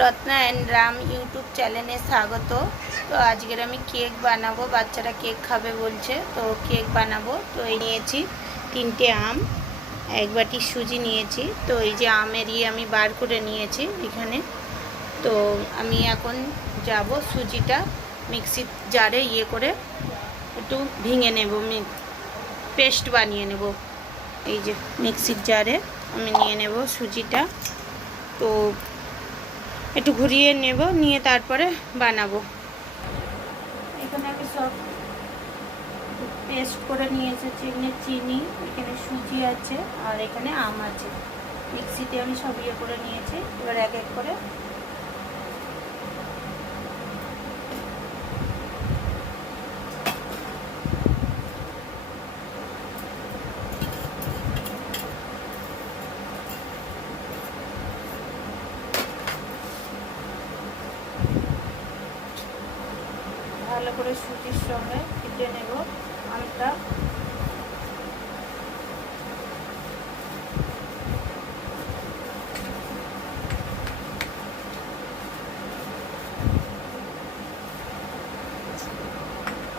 Ratna and Ram YouTube চ্যানেলে স্বাগত। তো আজকের আমি কেক বানাবো, বাচ্চারা কেক খাবে বলছে, তো কেক বানাবো। তো এই নিয়েছি 3টে আম, 1 বাটি সুজি নিয়েছি। তো এই যে আমের আমি বার করে নিয়েছি এখানে। তো আমি এখন যাব সুজিটা মিক্সির জারে করে একটু ভেঙে নেব, পেস্ট বানিয়ে নেব। এই যে মিক্সির জারে আমি নিয়ে নেব সুজিটা। তো একটু ঘুরিয়ে নেব, নিয়ে তারপরে বানাবো। এখানে আমি সব পেস্ট করে নিয়ে এসেছি। এখানে চিনি, এখানে সুজি আছে, আর এখানে আম আছে। মিক্সিতে আমি সব করে নিয়েছি। এবার এক এক করে ভালো করে সুজির সঙ্গে ফেটে নেব আমটা।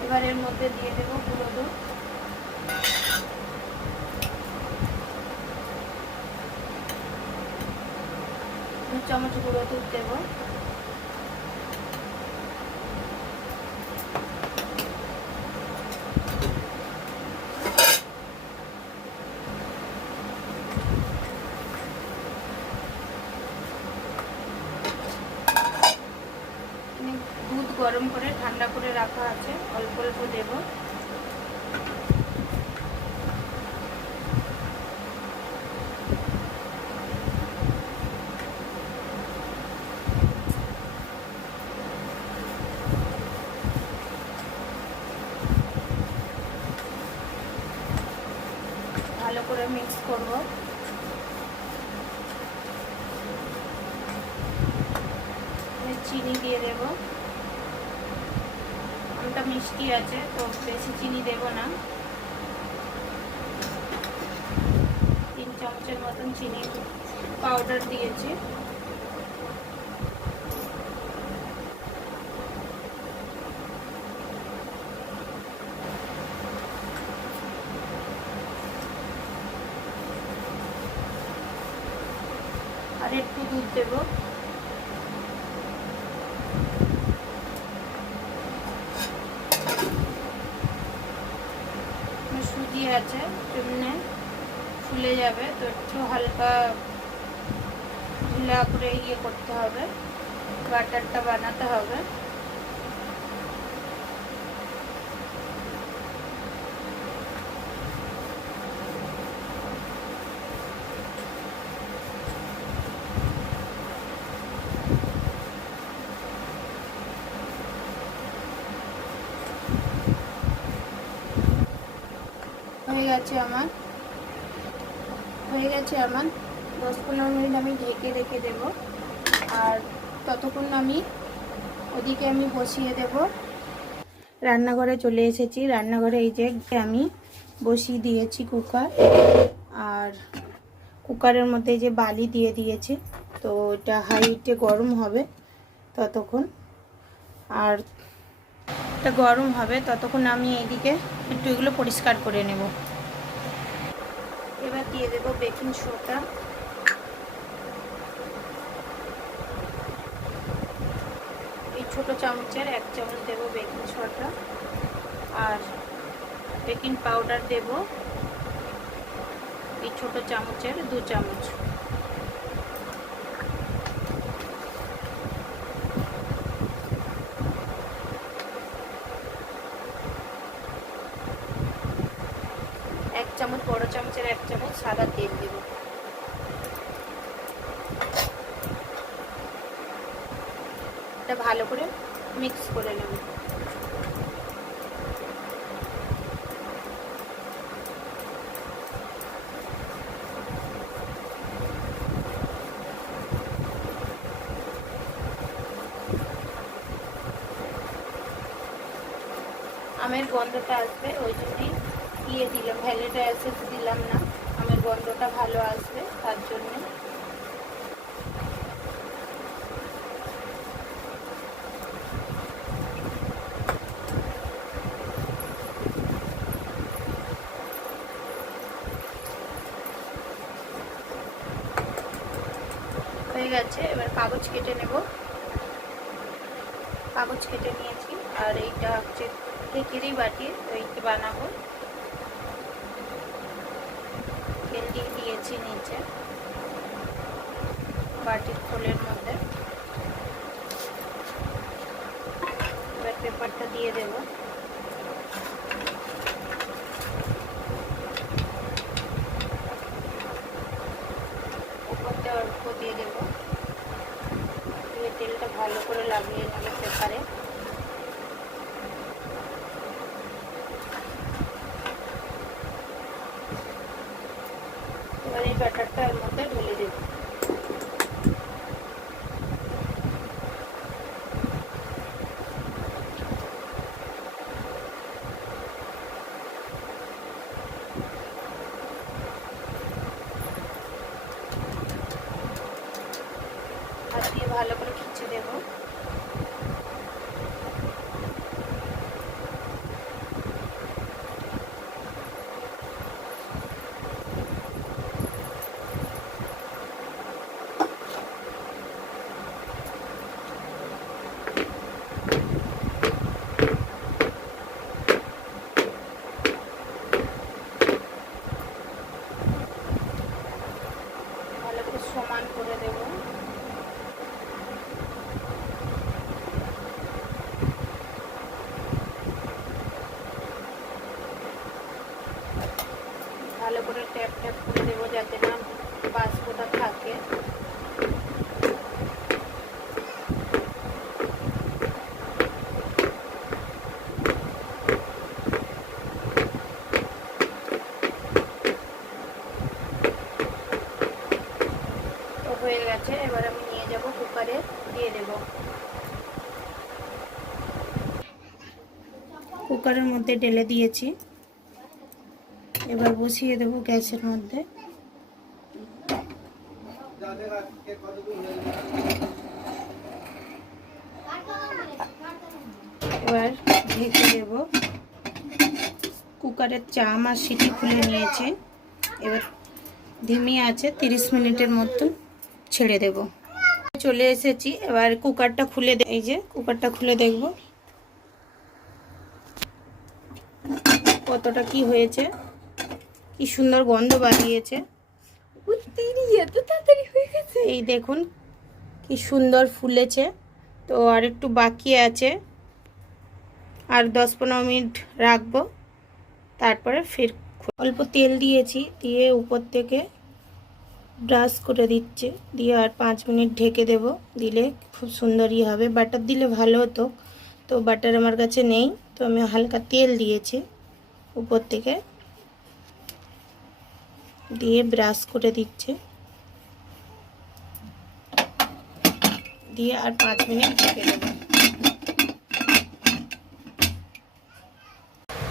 এবার এর মধ্যে দিয়ে দেব গুঁড়ো দুধ, 2 চামচ গুঁড়ো দুধ দেব। দুধ গরম করে ঠান্ডা করে রাখা আছে, অল্প অল্প দেব। ভালো করে মিক্স করব। চিনি দিয়ে দেব। আমটা মিষ্টি আছে, তো বেশি চিনি দেব না। 3 চামচের মতন চিনি পাউডার দিয়েছি। আর একটু দুধ দেব। সুজি আছে, তেমনি ফুলে যাবে, তো একটু হালকা ঢিলা করে করতে হবে, বাটারটা বানাতে হবে। হয়ে গেছে আমার 10-15 মিনিট আমি ঢেকে রেখে দেব। আর ততক্ষণ আমি ওদিকে বসিয়ে দেব। রান্নাঘরে চলে এসেছি। রান্নাঘরে এই যে আমি বসিয়ে দিয়েছি কুকার, আর কুকারের মধ্যে যে বালি দিয়ে দিয়েছি। তো এটা হাই হিটে গরম হবে ততক্ষণ। আর এটা গরম হবে ততক্ষণ আমি এইদিকে একটু এগুলো পরিষ্কার করে নেব। এবার দিয়ে দেব বেকিং সোডা। এই ছোট চামচের 1 চামচ দেব বেকিং সোডা। আর বেকিং পাউডার দেব এই ছোট চামচের 2 চামচ। এক চামচ, বড় চামচের 1 চামচ সাদা তেল দেব। এটা ভালো করে মিক্স করে নেব। আমের গন্ধটা আসবে, ওই জন্যই দিলাম, ভ্যানিলা এসেন্স দিলাম না। আমের গন্ধটা ভালো আসবে তার জন্য। গেছে। এবার কাগজ কেটে নেব। কাগজ কেটে নিয়েছি। আর এইটা হচ্ছে কেকেরই বাটি, তো এইটা বানাবো। তেল দিয়ে দিয়েছি নিচে বাটির খোলের মধ্যে। এবার পেপারটা দিয়ে দেব। উপরটা অল্প দিয়ে দেবো। দিয়ে তেলটা ভালো করে লাগিয়ে নেব পেপারে। এবার এই ব্যাটারটা এর মধ্যে ঢেলে দেবো। হাত দিয়ে ভালো করে খিচে দেব। ভালো করে সমান করে দেব। ভালো করে ট্যাপ ট্যাপ করে দেবো যাতে না বাষ্পটা থাকে। তো হয়ে গেছে। এবার আমি নিয়ে যাব কুকারে, দিয়ে দেব। কুকারের মধ্যে ঢেলে দিয়েছি। এবার বসিয়ে দেব গ্যাসের মধ্যে। এবার ঢেকে দেব। কুকারের চাম আর সিটি খুলে নিয়েছি। এবার ধিমি আছে 30 মিনিটের মতন ছেড়ে দেব। চলে এসেছি। এবার কুকারটা খুলে এই যে কুকারটা খুলে দেখব কতটা কি হয়েছে। কি সুন্দর গন্ধ বাড়িয়েছে। এত তাড়াতাড়ি হয়ে গেছে। এই দেখুন কি সুন্দর ফুলেছে। তো আর একটু বাকি আছে, আর 10-15 মিনিট রাখবো। তারপরে ফির অল্প তেল দিয়েছি, দিয়ে উপর থেকে ব্রাশ করে দিচ্ছে, দিয়ে আর 5 মিনিট ঢেকে দেব। দিলে খুব সুন্দরই হবে। বাটার দিলে ভালো হতো, তো বাটার আমার কাছে নেই, তো আমি হালকা তেল দিয়েছি উপর থেকে, দিয়ে ব্রাশ করে দিচ্ছে, দিয়ে আর 5 মিনিট ঢেকে দেব।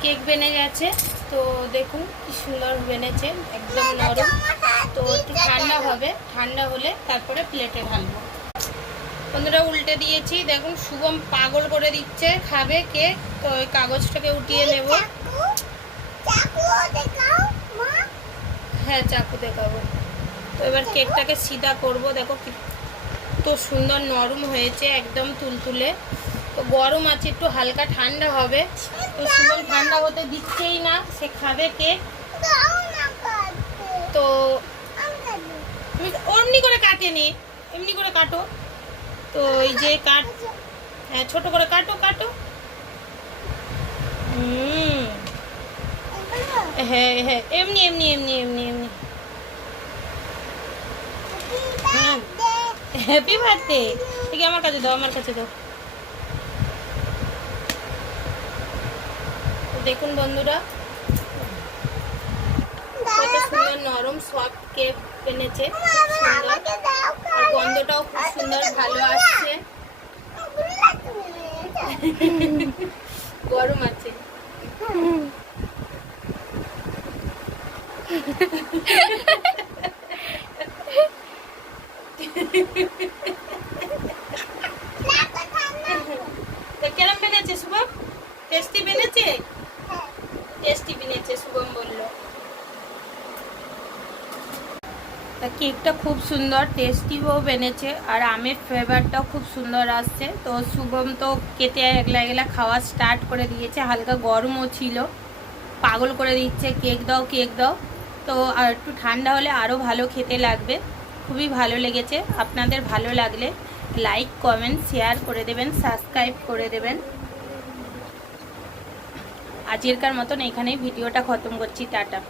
কেক বেনে গেছে। তো দেখুন কি সুন্দর বেনেছে, একদম নরম। তো একটু ঠান্ডা হবে, ঠান্ডা হলে তারপরে প্লেটে ঢালবো। বন্ধুরা উল্টে দিয়েছি, দেখুন শুভম পাগল করে দিচ্ছে, খাবে কেক। তো ওই কাগজটাকে উঠিয়ে নেব। হ্যাঁ চাকু দেখাবো। তো এবার কেকটাকে সিধা করব। দেখো তো সুন্দর নরম হয়েছে, একদম তুলতুলে। তো গরম আছে, একটু হালকা ঠান্ডা হবে। তো শুভম ঠান্ডা হতে দিচ্ছেই না, সে খাবে কেক। তো অমনি করে কাটেনি, এমনি করে কাটো। তো এই যে কাট, হ্যাঁ ছোট করে কাটো কাটো। হ্যাঁ হ্যাঁ এমনি এমনি এমনি এমনি এমনি। হ্যাঁ হ্যাপি বার্থডে। ঠিক আমার কাছে দাও, আমার কাছে দাও। দেখুন বন্ধুরা কত সুন্দর নরম সফট কেক এনেছে, সুন্দর। আর গন্ধটাও খুব সুন্দর ভালো আসছে। গরম আছে। তো কেরম বেনেছে শুভম? টেস্টি বেনেছে? টেস্টি বেনেছে শুভম বললো। তা কেকটা খুব সুন্দর টেস্টিও বেনেছে আর আমের ফ্লেভারটাও খুব সুন্দর আসছে। তো শুভম তো কেটে একলা একলা খাওয়া স্টার্ট করে দিয়েছে, হালকা গরমও ছিল, পাগল করে দিচ্ছে কেক দাও কেক দাও। তো আর একটু ঠান্ডা হলে আরও ভালো খেতে লাগবে। খুবই ভালো লেগেছে। আপনাদের ভালো লাগলে লাইক কমেন্ট শেয়ার করে দেবেন, সাবস্ক্রাইব করে দেবেন। আজকেরকার মতন এখানেই ভিডিওটা খতম করছি। টাটা।